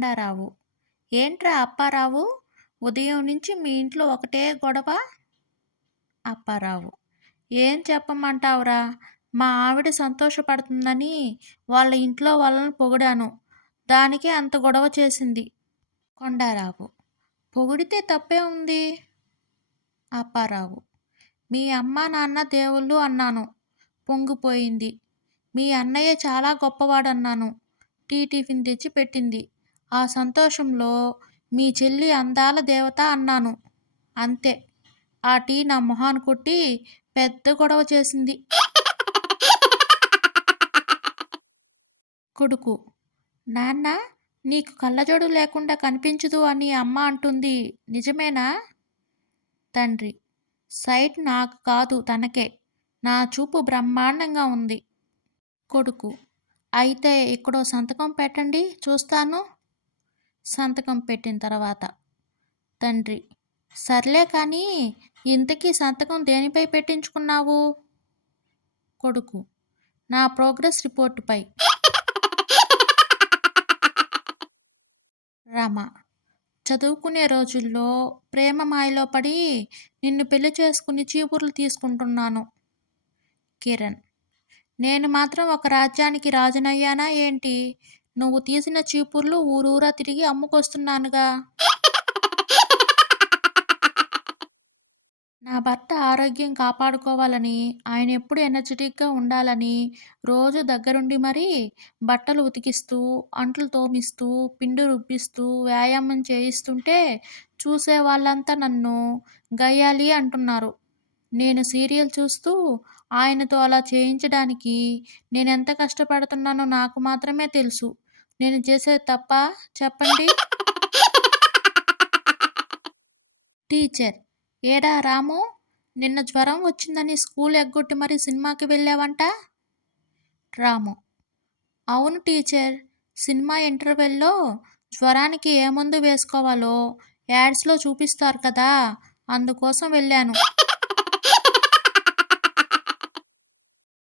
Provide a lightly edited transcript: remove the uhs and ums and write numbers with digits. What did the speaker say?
కొండారావు. ఏంట్రా అప్పారావు, ఉదయం నుంచి మీ ఇంట్లో ఒకటే గొడవ? అప్పారావు. ఏం చెప్పమంటావురా, మా ఆవిడ సంతోషపడుతుందని వాళ్ళ ఇంట్లో వాళ్ళని పొగిడాను. దానికే అంత గొడవ చేసింది. కొండారావు. పొగిడితే తప్పే ఉంది? అప్పారావు. మీ అమ్మా నాన్న దేవుళ్ళు అన్నాను, పొంగిపోయింది. మీ అన్నయ్య చాలా గొప్పవాడన్నాను, టిఫిన్ తెచ్చి పెట్టింది. ఆ సంతోషంలో మీ చెల్లి అందాల దేవత అన్నాను, అంతే. ఆ టీ నా మొహాన కొట్టి పెద్ద గొడవ చేసింది. కొడుకు. నాన్న, నీకు కళ్ళజోడు లేకుండా కనిపించదు అని అమ్మ అంటుంది, నిజమేనా? తండ్రి. సైట్ నాకు కాదు, తనకే. నా చూపు బ్రహ్మాండంగా ఉంది. కొడుకు. అయితే ఇక్కడో సంతకం పెట్టండి, చూస్తాను. సంతకం పెట్టిన తర్వాత తండ్రి. సర్లే కానీ ఇంతకీ సంతకం దేనిపై పెట్టించుకున్నావు? కొడుకు. నా ప్రోగ్రెస్ రిపోర్టుపై. రమ. చదువుకునే రోజుల్లో ప్రేమ మాయలో పడి నిన్ను పెళ్లి చేసుకుని చీపుర్లు తీసుకుంటున్నాను. కిరణ్. నేను మాత్రం ఒక రాజ్యానికి రాజునయ్యానా ఏంటి? నువ్వు తీసిన చీపుర్లు ఊరూరా తిరిగి అమ్ముకొస్తున్నానుగా. నా భర్త ఆరోగ్యం కాపాడుకోవాలని, ఆయన ఎప్పుడు ఎనర్జెటిక్గా ఉండాలని రోజు దగ్గరుండి మరీ బట్టలు ఉతికిస్తూ, అంట్లు తోమిస్తూ, పిండి రుబ్బిస్తూ, వ్యాయామం చేయిస్తుంటే చూసే వాళ్ళంతా నన్ను గయ్యాళి అంటున్నారు. నేను సీరియల్ చూస్తూ ఆయనతో అలా చేయించడానికి నేనెంత కష్టపడుతున్నానో నాకు మాత్రమే తెలుసు. నేను చేసేది తప్పా చెప్పండి? టీచర్. ఏరా రాము, నిన్న జ్వరం వచ్చిందని స్కూల్ ఎగ్గొట్టి మరీ సినిమాకి వెళ్ళావంట? రాము. అవును టీచర్, సినిమా ఇంటర్వెల్లో జ్వరానికి ఏ మందు వేసుకోవాలో యాడ్స్లో చూపిస్తారు కదా, అందుకోసం వెళ్ళాను.